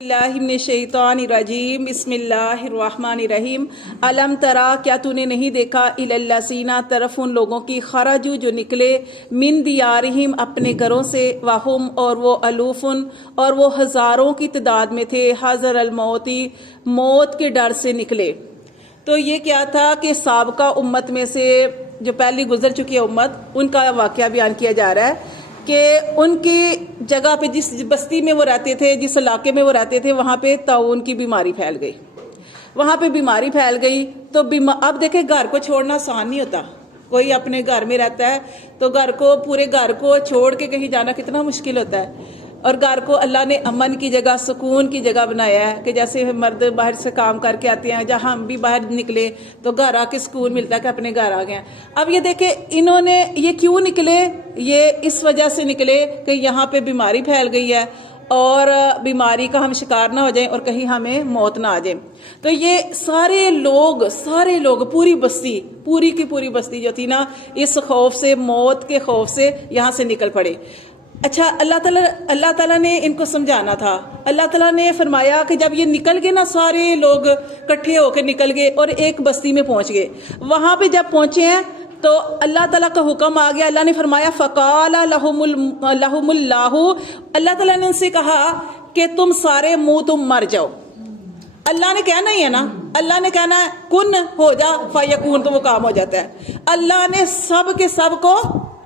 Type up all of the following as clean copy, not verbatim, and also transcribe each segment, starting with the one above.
اللہ من الشیطان الرجیم بسم اللہ الرحمن الرحیم علم ترا کیا تو نے نہیں دیکھا الالذین طرف ان لوگوں کی خرجو جو نکلے من دیارہم اپنے گھروں سے وہم اور وہ الوفن اور وہ ہزاروں کی تعداد میں تھے حذر الموتی موت کے ڈر سے نکلے۔ تو یہ کیا تھا کہ سابقہ امت میں سے جو پہلی گزر چکی ہے امت ان کا واقعہ بیان کیا جا رہا ہے کہ ان کی جگہ پہ جس بستی میں وہ رہتے تھے جس علاقے میں وہ رہتے تھے وہاں پہ طاعون کی بیماری پھیل گئی، وہاں پہ بیماری پھیل گئی تو اب دیکھیں گھر کو چھوڑنا آسان نہیں ہوتا، کوئی اپنے گھر میں رہتا ہے تو پورے گھر کو چھوڑ کے کہیں جانا کتنا مشکل ہوتا ہے، اور گھر کو اللہ نے امن کی جگہ سکون کی جگہ بنایا ہے کہ جیسے مرد باہر سے کام کر کے آتے ہیں جہاں ہم بھی باہر نکلے تو گھر آ کے سکون ملتا ہے کہ اپنے گھر آ گئے۔ اب یہ دیکھیں انہوں نے یہ کیوں نکلے، یہ اس وجہ سے نکلے کہ یہاں پہ بیماری پھیل گئی ہے اور بیماری کا ہم شکار نہ ہو جائیں اور کہیں ہمیں موت نہ آ جائے۔ تو یہ سارے لوگ پوری بستی پوری کی پوری بستی جو تھی نا اس خوف سے، موت کے خوف سے یہاں سے نکل پڑے۔ اچھا اللہ تعالیٰ نے ان کو سمجھانا تھا۔ اللہ تعالیٰ نے فرمایا کہ جب یہ نکل گئے نا سارے لوگ کٹھے ہو کے نکل گئے اور ایک بستی میں پہنچ گئے، وہاں پہ جب پہنچے ہیں تو اللہ تعالیٰ کا حکم آ گیا، اللہ نے فرمایا فقال لہم اللہ، اللہ تعالیٰ نے ان سے کہا کہ تم سارے تم مر جاؤ۔ اللہ نے کہنا ہی ہے نا، اللہ نے کہنا ہے کن ہو جا فیکون، تو وہ کام ہو جاتا ہے۔ اللہ نے سب کے سب کو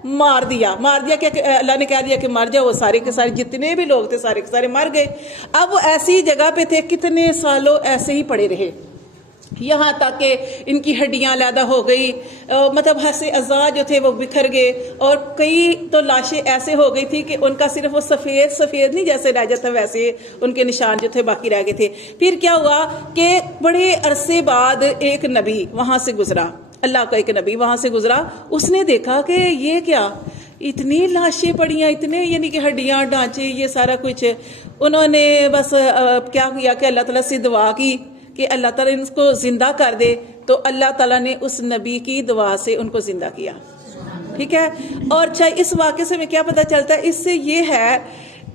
مار دیا کہ اللہ نے کہہ دیا کہ مر جاؤ، وہ سارے کے سارے جتنے بھی لوگ تھے سارے کے سارے مر گئے۔ اب وہ ایسی جگہ پہ تھے کتنے سالوں ایسے ہی پڑے رہے، یہاں تک کہ ان کی ہڈیاں علیحدہ ہو گئی، مطلب ایسے اعضاء جو تھے وہ بکھر گئے، اور کئی تو لاشیں ایسے ہو گئی تھی کہ ان کا صرف وہ سفید نہیں جیسے رہ جاتا ویسے ان کے نشان جو تھے باقی رہ گئے تھے۔ پھر کیا ہوا کہ بڑے عرصے بعد ایک نبی وہاں سے گزرا، اللہ کا ایک نبی وہاں سے گزرا، اس نے دیکھا کہ یہ کیا اتنی لاشیں پڑی ہیں، اتنے یعنی کہ ہڈیاں ڈھانچے یہ سارا کچھ۔ انہوں نے بس کیا کیا کہ اللہ تعالیٰ سے دعا کی کہ اللہ تعالیٰ ان کو زندہ کر دے، تو اللہ تعالیٰ نے اس نبی کی دعا سے ان کو زندہ کیا، ٹھیک ہے۔ اور اچھا اس واقعے سے ہمیں کیا پتہ چلتا ہے، اس سے یہ ہے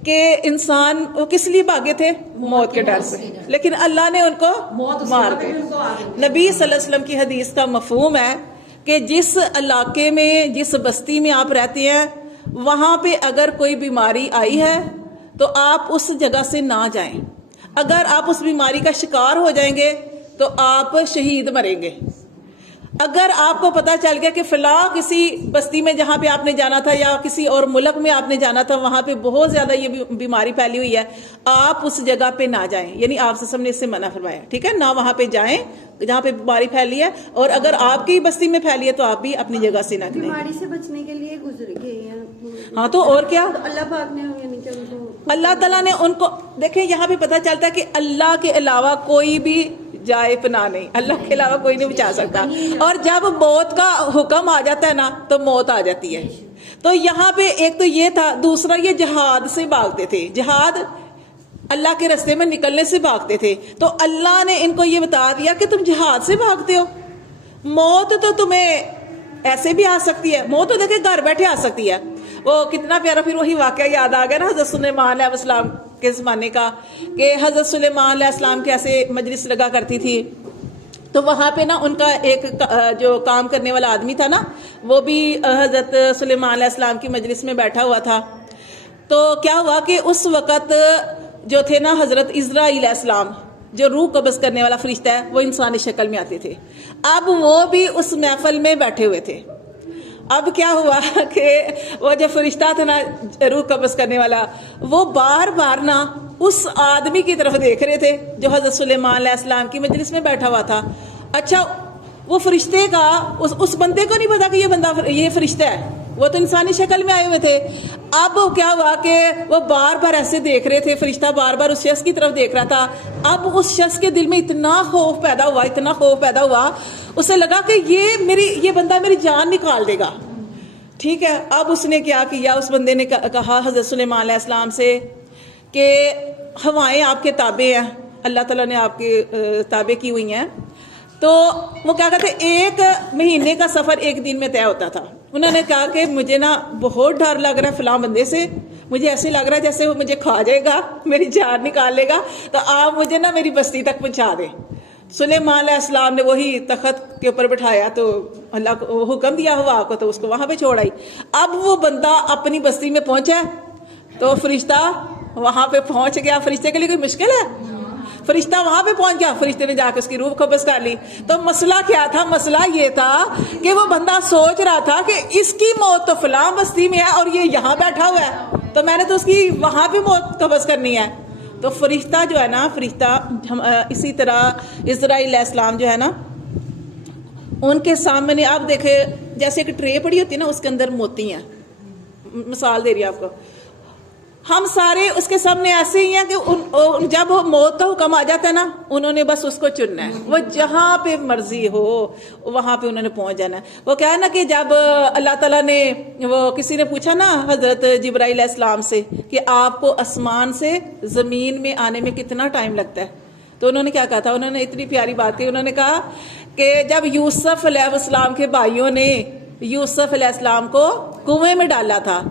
کہ انسان وہ کس لیے بھاگے تھے؟ موت کے ڈر سے، لیکن اللہ نے ان کو مار دیا۔ نبی صلی اللہ علیہ وسلم کی حدیث کا مفہوم ہے کہ جس علاقے میں جس بستی میں آپ رہتے ہیں وہاں پہ اگر کوئی بیماری آئی ہے تو آپ اس جگہ سے نہ جائیں، اگر آپ اس بیماری کا شکار ہو جائیں گے تو آپ شہید مریں گے۔ اگر آپ کو پتا چل گیا کہ فلاں کسی بستی میں جہاں پہ آپ نے جانا تھا یا کسی اور ملک میں آپ نے جانا تھا وہاں پہ بہت زیادہ یہ بیماری پھیلی ہوئی ہے، آپ اس جگہ پہ نہ جائیں، یعنی آپ سے نے اس سے منع فرمایا، ٹھیک ہے، نہ وہاں پہ جائیں جہاں پہ بیماری پھیلی ہے، اور اگر آپ کی بستی میں پھیلی ہے تو آپ بھی اپنی جگہ سے نہ نکلیں۔ بیماری سے بچنے کے لیے گزر گئے ہیں، ہاں تو اور کیا، اللہ پاک نے اللہ تعالیٰ نے ان کو دیکھیں یہاں پہ پتہ چلتا ہے کہ اللہ کے علاوہ کوئی بھی جائے پناہ نہیں، اللہ کے علاوہ کوئی نہیں بچا سکتا، اور جب موت کا حکم آ جاتا ہے نا تو موت آ جاتی ہے۔ تو یہاں پہ ایک تو یہ تھا، دوسرا یہ جہاد سے بھاگتے تھے، جہاد اللہ کے راستے میں نکلنے سے بھاگتے تھے، تو اللہ نے ان کو یہ بتا دیا کہ تم جہاد سے بھاگتے ہو، موت تو تمہیں ایسے بھی آ سکتی ہے، موت تو دیکھیں گھر بیٹھے آ سکتی ہے۔ وہ کتنا پیارا پھر وہی واقعہ یاد آ گیا نا حضرت سلیمان علیہ السلام کے زمانے کا، کہ حضرت سلیمان علیہ السلام کے ایسے مجلس لگا کرتی تھی، تو وہاں پہ نا ان کا ایک جو کام کرنے والا آدمی تھا نا وہ بھی حضرت سلیمان علیہ السلام کی مجلس میں بیٹھا ہوا تھا۔ تو کیا ہوا کہ اس وقت جو تھے نا حضرت عزرائیل علیہ السلام جو روح قبض کرنے والا فرشتہ ہے وہ انسانی شکل میں آتے تھے، اب وہ بھی اس محفل میں بیٹھے ہوئے تھے۔ اب کیا ہوا کہ وہ جو فرشتہ تھا نا روح قبض کرنے والا، وہ بار بار نا اس آدمی کی طرف دیکھ رہے تھے جو حضرت سلیمان علیہ السلام کی مجلس میں بیٹھا ہوا تھا۔ اچھا وہ فرشتے کا اس بندے کو نہیں پتا کہ یہ فرشتہ ہے، وہ تو انسانی شکل میں آئے ہوئے تھے۔ اب کیا ہوا کہ وہ بار بار ایسے دیکھ رہے تھے، فرشتہ بار بار اس شخص کی طرف دیکھ رہا تھا۔ اب اس شخص کے دل میں اتنا خوف پیدا ہوا، اسے لگا کہ یہ بندہ میری جان نکال دے گا، ٹھیک ہے۔ اب اس نے کیا کیا، اس بندے نے کہا حضرت سلیمان علیہ السلام سے کہ ہوائیں آپ کے تابع ہیں، اللہ تعالیٰ نے آپ کے تابع کی ہوئی ہیں، تو وہ کیا کہتے ایک مہینے کا سفر ایک دن میں طے ہوتا تھا۔ انہوں نے کہا کہ مجھے نا بہت ڈر لگ رہا ہے فلاں بندے سے، مجھے ایسے لگ رہا ہے جیسے وہ مجھے کھا جائے گا، میری جان نکال لے گا، تو آپ مجھے نا میری بستی تک پہنچا دیں۔ سلیمان علیہ السلام نے وہی تخت کے اوپر بٹھایا تو اللہ کو حکم دیا ہوا کو، تو اس کو وہاں پہ چھوڑ آئی۔ اب وہ بندہ اپنی بستی میں پہنچا تو فرشتہ وہاں پہ پہنچ گیا۔ فرشتے کے لیے کوئی مشکل ہے؟ فرشتہ وہاں پہ پہنچ گیا، فرشتے نے جا کے اس کی روح قبض کر لی۔ تو مسئلہ کیا تھا؟ مسئلہ یہ تھا کہ وہ بندہ سوچ رہا تھا کہ اس کی موت تو فلاں بستی میں ہے اور یہ یہاں بیٹھا ہوا ہے، تو میں نے تو اس کی وہاں پہ موت قبض کرنی ہے۔ تو فرشتہ جو ہے نا، فرشتہ اسی طرح اسرائیل علیہ السلام جو ہے نا، ان کے سامنے آپ دیکھے جیسے ایک ٹرے پڑی ہوتی ہے نا، اس کے اندر موتی ہیں، مثال دے رہی ہے آپ کو۔ ہم سارے اس کے سامنے ایسے ہی ہیں کہ جب موت کا حکم آ جاتا ہے نا، انہوں نے بس اس کو چننا ہے، وہ جہاں پہ مرضی ہو وہاں پہ انہوں نے پہنچ جانا ہے۔ وہ کیا ہے نا کہ جب اللہ تعالیٰ نے، وہ کسی نے پوچھا نا حضرت جبرائیل علیہ السلام سے کہ آپ کو آسمان سے زمین میں آنے میں کتنا ٹائم لگتا ہے، تو انہوں نے کیا کہا تھا؟ انہوں نے اتنی پیاری بات کی، انہوں نے کہا کہ جب یوسف علیہ السلام کے بھائیوں نے یوسف علیہ السلام کو کنویں میں ڈالا تھا،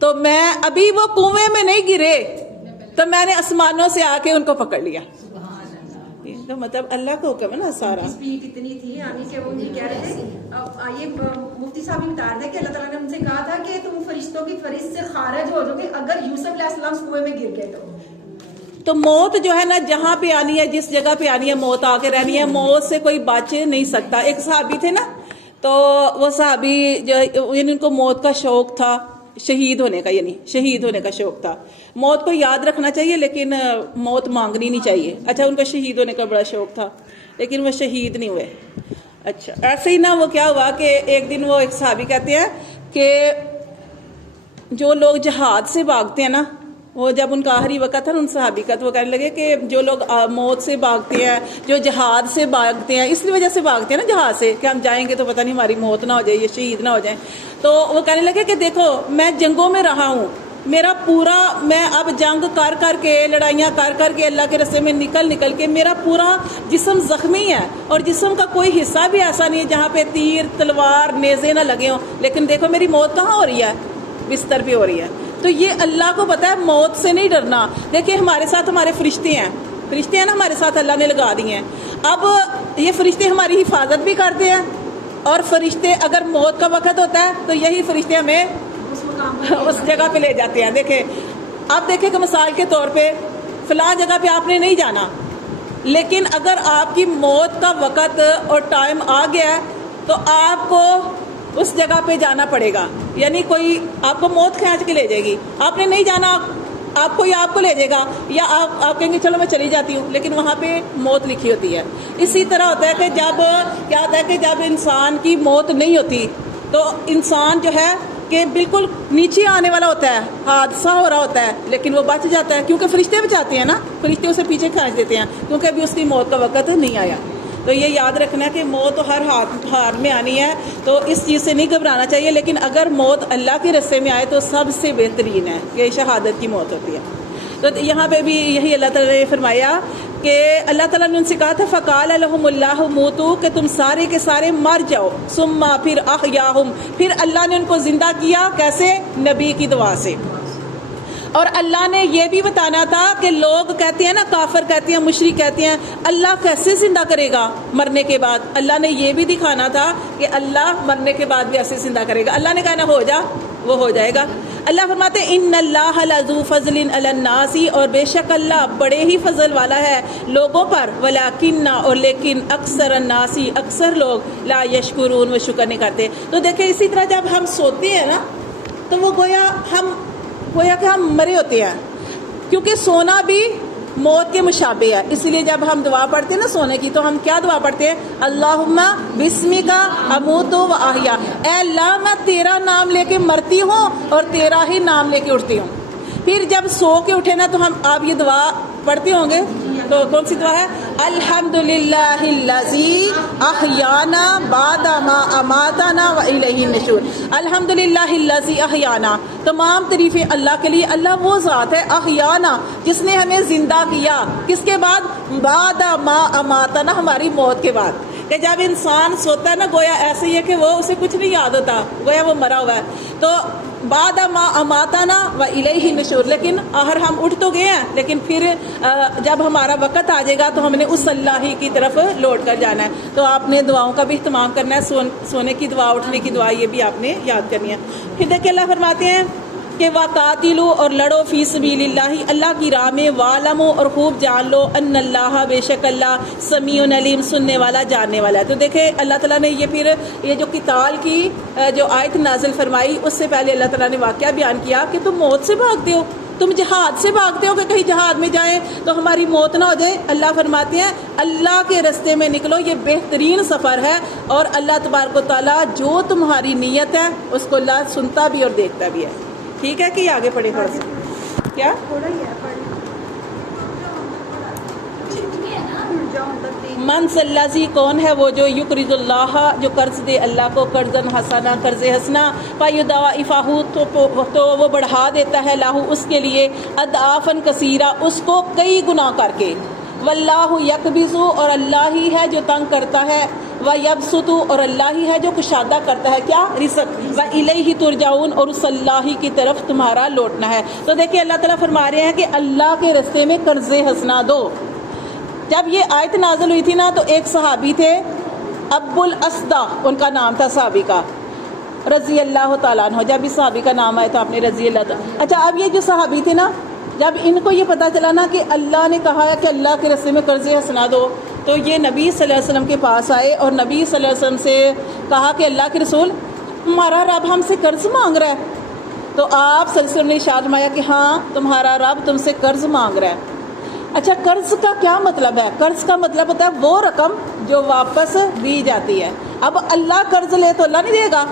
تو میں ابھی وہ کنویں میں نہیں گرے تو میں نے آسمانوں سے آ کے ان کو پکڑ لیا۔ تو مطلب اللہ کا حکم ہے نا سارا۔ اسپیڈ کتنی تھی یعنی کہ وہ یہ کہہ رہے تھے، یہ مفتی صاحب بھی بتا رہے تھے کہ اللہ تعالیٰ نے ان سے کہا تھا کہ تم فرشتوں کی فہرست سے خارج ہو جاؤ گے اگر یوسف علیہ السلام کنویں میں گر گئے تو موت جو ہے نا جہاں پہ آنی ہے، جس جگہ پہ آنی ہے، موت آ کے رہنی ہے، موت سے کوئی بچ نہیں سکتا۔ ایک صحابی تھے نا، تو وہ صحابی جو یعنی ان کو موت کا شوق تھا، شہید ہونے کا، یعنی شہید ہونے کا شوق تھا۔ موت کو یاد رکھنا چاہیے لیکن موت مانگنی نہیں چاہیے۔ اچھا، ان کا شہید ہونے کا بڑا شوق تھا لیکن وہ شہید نہیں ہوئے۔ اچھا، ایسے ہی نا وہ کیا ہوا کہ ایک دن وہ ایک صحابی کہتے ہیں کہ جو لوگ جہاد سے بھاگتے ہیں نا، وہ جب ان کا آخری وقت تھا ان صحابی کا، تو وہ کہنے لگے کہ جو لوگ موت سے بھاگتے ہیں، جو جہاد سے بھاگتے ہیں، اس لیے وجہ سے بھاگتے ہیں نا جہاد سے کہ ہم جائیں گے تو پتہ نہیں ہماری موت نہ ہو جائے، یہ شہید نہ ہو جائیں۔ تو وہ کہنے لگے کہ دیکھو میں جنگوں میں رہا ہوں، میرا پورا، میں اب جنگ کر کر کے، لڑائیاں کر کر کے، اللہ کے راستے میں نکل کے میرا پورا جسم زخمی ہے اور جسم کا کوئی حصہ بھی ایسا نہیں ہے جہاں پہ تیر، تلوار، نیزے نہ لگے ہوں، لیکن دیکھو میری موت کہاں ہو رہی ہے؟ بستر پہ ہو رہی ہے۔ تو یہ اللہ کو پتا ہے موت سے نہیں ڈرنا۔ دیکھیں ہمارے ساتھ ہمارے فرشتے ہیں نا، ہمارے ساتھ اللہ نے لگا دی ہیں۔ اب یہ فرشتے ہماری حفاظت بھی کرتے ہیں، اور فرشتے اگر موت کا وقت ہوتا ہے تو یہی فرشتے ہمیں اس جگہ پہ لے جاتے ہیں۔ دیکھیں اب دیکھیں کہ مثال کے طور پہ فلاں جگہ پہ آپ نے نہیں جانا، لیکن اگر آپ کی موت کا وقت اور ٹائم آ گیا ہے تو آپ کو اس جگہ پہ جانا پڑے گا، یعنی کوئی آپ کو موت کھینچ کے لے جائے گی، آپ نے نہیں جانا، آپ کو لے جائے گا، یا آپ کہیں گے چلو میں چلی جاتی ہوں، لیکن وہاں پہ موت لکھی ہوتی ہے۔ اسی طرح ہوتا ہے کہ جب کیا ہوتا ہے کہ جب انسان کی موت نہیں ہوتی تو انسان جو ہے کہ بالکل نیچے آنے والا ہوتا ہے، حادثہ ہو رہا ہوتا ہے، لیکن وہ بچ جاتا ہے کیونکہ فرشتے بچاتے ہیں نا، فرشتے اسے پیچھے کھینچ دیتے ہیں کیونکہ ابھی اس کی موت کا وقت نہیں آیا۔ تو یہ یاد رکھنا ہے کہ موت ہر حال میں آنی ہے، تو اس چیز سے نہیں گھبرانا چاہیے، لیکن اگر موت اللہ کے راستے میں آئے تو سب سے بہترین ہے کہ شہادت کی موت ہوتی ہے۔ تو یہاں پہ بھی یہی اللہ تعالیٰ نے فرمایا کہ اللہ تعالیٰ نے ان سے کہا تھا فَقَالَ لَهُمُ اللَّهُ مُوتُوا کہ تم سارے کے سارے مر جاؤ، ثُمَّ پھر أَحْيَاهُمْ پھر اللہ نے ان کو زندہ کیا، کیسے؟ نبی کی دعا سے۔ اور اللہ نے یہ بھی بتانا تھا کہ لوگ کہتے ہیں نا، کافر کہتے ہیں، مشرک کہتے ہیں اللہ کیسے زندہ کرے گا مرنے کے بعد، اللہ نے یہ بھی دکھانا تھا کہ اللہ مرنے کے بعد بھی ایسے زندہ کرے گا۔ اللہ نے کہا نا ہو جا، وہ ہو جائے گا۔ اللہ فرماتے ہیں ان اللہ لذو فضل علی الناس، اور بے شک اللہ بڑے ہی فضل والا ہے لوگوں پر، ولکن اور لیکن اکثر الناس اکثر لوگ لا یشکرون وہ شکر نہیں کرتے۔ تو دیکھیں اسی طرح جب ہم سوتے ہیں نا تو وہ گویا کہ ہم مرے ہوتے ہیں، کیونکہ سونا بھی موت کے مشابہ ہے۔ اس لیے جب ہم دعا پڑھتے ہیں نا سونے کی تو ہم کیا دعا پڑھتے ہیں؟ اللہم بسمک اموت و احیا، اے اللہ میں تیرا نام لے کے مرتی ہوں اور تیرا ہی نام لے کے اٹھتی ہوں۔ پھر جب سو کے اٹھے نا تو آپ یہ دعا پڑھتے ہوں گے، تو کون سی دعا ہے؟ الحمدللہ الذی احیانا بعد ما اماتنا والیہ النشور۔ الحمدللہ الذی احیانا، تمام تعریفیں اللہ کے لیے، اللہ وہ ذات ہے احیانا جس نے ہمیں زندہ کیا، کس کے بعد؟ بعد ما اماتنا، ہماری موت کے بعد۔ کہ جب انسان سوتا ہے نا گویا ایسے ہی ہے کہ وہ اسے کچھ نہیں یاد ہوتا، گویا وہ مرا ہوا ہے۔ تو بعد ما اماتنا و الیہ النشور، لیکن آخر ہم اٹھ تو گئے ہیں، لیکن پھر جب ہمارا وقت آ جائے گا تو ہم نے اس اللہ ہی کی طرف لوٹ کر جانا ہے۔ تو آپ نے دعاؤں کا بھی اہتمام کرنا ہے، سونے کی دعا، اٹھنے کی دعا، یہ بھی آپ نے یاد کرنی ہے۔ پھر دیکھیں اللہ فرماتے ہیں کہ وَقَاتِلُوا اور لڑو فی سبیل اللہ، اللہ کی راہ میں، وَعْلَمُوا اور خوب جان لو، ان اللہ بے شک اللہ سمیع علیم سننے والا جاننے والا ہے۔ تو دیکھیں اللہ تعالیٰ نے یہ جو قتال کی جو آیت نازل فرمائی، اس سے پہلے اللہ تعالیٰ نے واقعہ بیان کیا کہ تم موت سے بھاگتے ہو، تم جہاد سے بھاگتے ہو کہ کہیں جہاد میں جائیں تو ہماری موت نہ ہو جائے۔ اللہ فرماتے ہیں اللہ کے رستے میں نکلو، یہ بہترین سفر ہے، اور اللہ تبارک و تعالیٰ جو تمہاری نیت ہے اس کو اللہ سنتا بھی اور دیکھتا بھی ہے۔ ٹھیک ہے کہ آگے پڑھے تھوڑا سا کیا تھوڑا ہی ہے من صلازی کون ہے وہ جو یقرض اللہ جو قرض دے اللہ کو، قرضن حسنا قرض حسنا، فیضاعفہ تو وہ بڑھا دیتا ہے لاہو اس کے لیے، اضعافاً کثیرہ اس کو کئی گنا کر کے، واللہ یقبض اور اللہ ہی ہے جو تنگ کرتا ہے، وَيَبْسُطُ اور اللہ ہی ہے جو کشادہ کرتا ہے کیا رزق، وَإِلَيْهِ تُرْجَعُونَ اور اس اللہ ہی کی طرف تمہارا لوٹنا ہے۔ تو دیکھیں اللہ تعالیٰ فرما رہے ہیں کہ اللہ کے رستے میں قرض حسنہ دو۔ جب یہ آیت نازل ہوئی تھی نا تو ایک صحابی تھے ابو الاسدہ ان کا نام تھا صحابی کا، رضی اللہ تعالیٰ عنہ۔ جب اس صحابی کا نام آیا تو آپ نے رضی اللہ تعالیٰ۔ اچھا اب یہ جو صحابی تھے نا، جب ان کو یہ پتا چلا نا کہ اللہ نے کہا ہے کہ اللہ کے رستے میں قرض حسنہ دو، تو یہ نبی صلی اللہ علیہ وسلم کے پاس آئے اور نبی صلی اللہ علیہ وسلم سے کہا کہ اللہ کے رسول ہمارا رب ہم سے قرض مانگ رہا ہے۔ تو آپ صلی اللہ علیہ وسلم نے ارشاد فرمایا کہ ہاں تمہارا رب تم سے قرض مانگ رہا ہے۔ اچھا قرض کا کیا مطلب ہے؟ قرض کا مطلب ہوتا ہے وہ رقم جو واپس دی جاتی ہے۔ اب اللہ قرض لے تو اللہ نہیں دے گا۔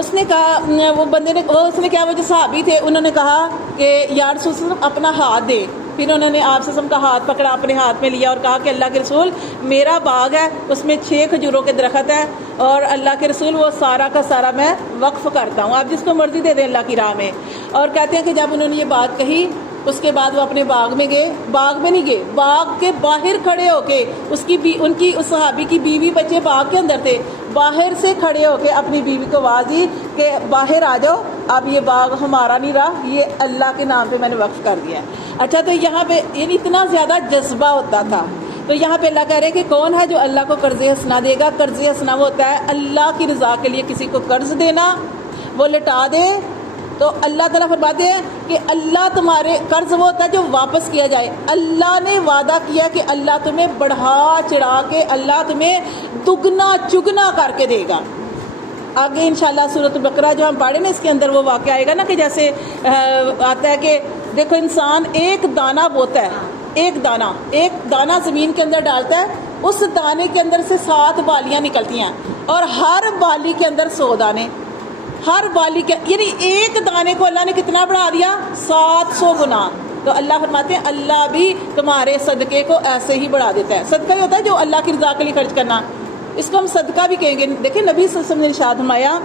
اس نے کہا وہ بندے نے اس نے کیا، وہ جو صحابی تھے انہوں نے کہا کہ یا رسول اللہ اپنا ہاتھ دے۔ پھر انہوں نے آپ سے کا ہاتھ پکڑا، اپنے ہاتھ میں لیا اور کہا کہ اللہ کے رسول میرا باغ ہے، اس میں 6 کھجوروں کے درخت ہیں، اور اللہ کے رسول وہ سارا کا سارا میں وقف کرتا ہوں، آپ جس کو مرضی دے دیں اللہ کی راہ میں۔ اور کہتے ہیں کہ جب انہوں نے یہ بات کہی اس کے بعد وہ اپنے باغ میں گئے، باغ میں نہیں گئے، باغ کے باہر کھڑے ہو کے اس صحابی کی بیوی بچے باغ کے اندر تھے، باہر سے کھڑے ہو کے اپنی بیوی کو آواز دی کہ باہر آ جاؤ، اب یہ باغ ہمارا نہیں رہا، یہ اللہ کے نام پہ میں نے وقف کر دیا ہے۔ اچھا تو یہاں پہ یعنی اتنا زیادہ جذبہ ہوتا تھا، تو یہاں پہ اللہ کہہ رہے کہ کون ہے جو اللہ کو قرض حسنہ دے گا؟ قرض حسنہ وہ ہوتا ہے اللہ کی رضا کے لیے کسی کو قرض دینا، وہ لٹا دے تو اللہ تعالیٰ فرماتے ہیں کہ اللہ تمہارے قرض وہ ہوتا ہے جو واپس کیا جائے۔ اللہ نے وعدہ کیا کہ اللہ تمہیں بڑھا چڑھا کے اللہ تمہیں دگنا چگنا کر کے دے گا۔ آگے انشاءاللہ سورۃ البقرہ جو ہم پڑھیں نا اس کے اندر وہ واقعہ آئے گا نا کہ جیسے آتا ہے کہ دیکھو انسان ایک دانہ بوتا ہے، ایک دانہ زمین کے اندر ڈالتا ہے، اس دانے کے اندر سے 7 بالیاں نکلتی ہیں، اور ہر بالی کے اندر 100 دانے، ہر بالی کے یعنی ایک دانے کو اللہ نے کتنا بڑھا دیا؟ 700 گنا۔ تو اللہ فرماتے ہیں اللہ بھی تمہارے صدقے کو ایسے ہی بڑھا دیتا ہے۔ صدقہ ہی ہوتا ہے جو اللہ کی رضا کے لیے خرچ کرنا، اس کو ہم صدقہ بھی کہیں گے۔ دیکھیں نبی صلی اللہ علیہ وسلم نے ارشاد فرمایا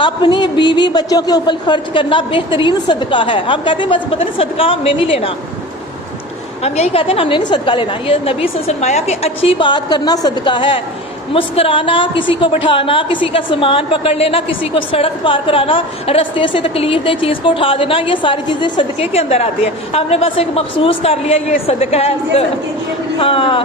اپنی بیوی بچوں کے اوپر خرچ کرنا بہترین صدقہ ہے۔ ہم کہتے ہیں بس پتہ نہیں صدقہ ہم نے نہیں لینا، ہم یہی کہتے ہیں ہم نے نہیں صدقہ لینا۔ یہ نبی صلی اللہ علیہ وسلم فرمایا کہ اچھی بات کرنا صدقہ ہے، مسکرانا، کسی کو بٹھانا، کسی کا سامان پکڑ لینا، کسی کو سڑک پار کرانا، رستے سے تکلیف دہ چیز کو اٹھا دینا، یہ ساری چیزیں صدقے کے اندر آتی ہیں۔ ہم نے بس ایک مخصوص کر لیا یہ صدقہ ہے، ہاں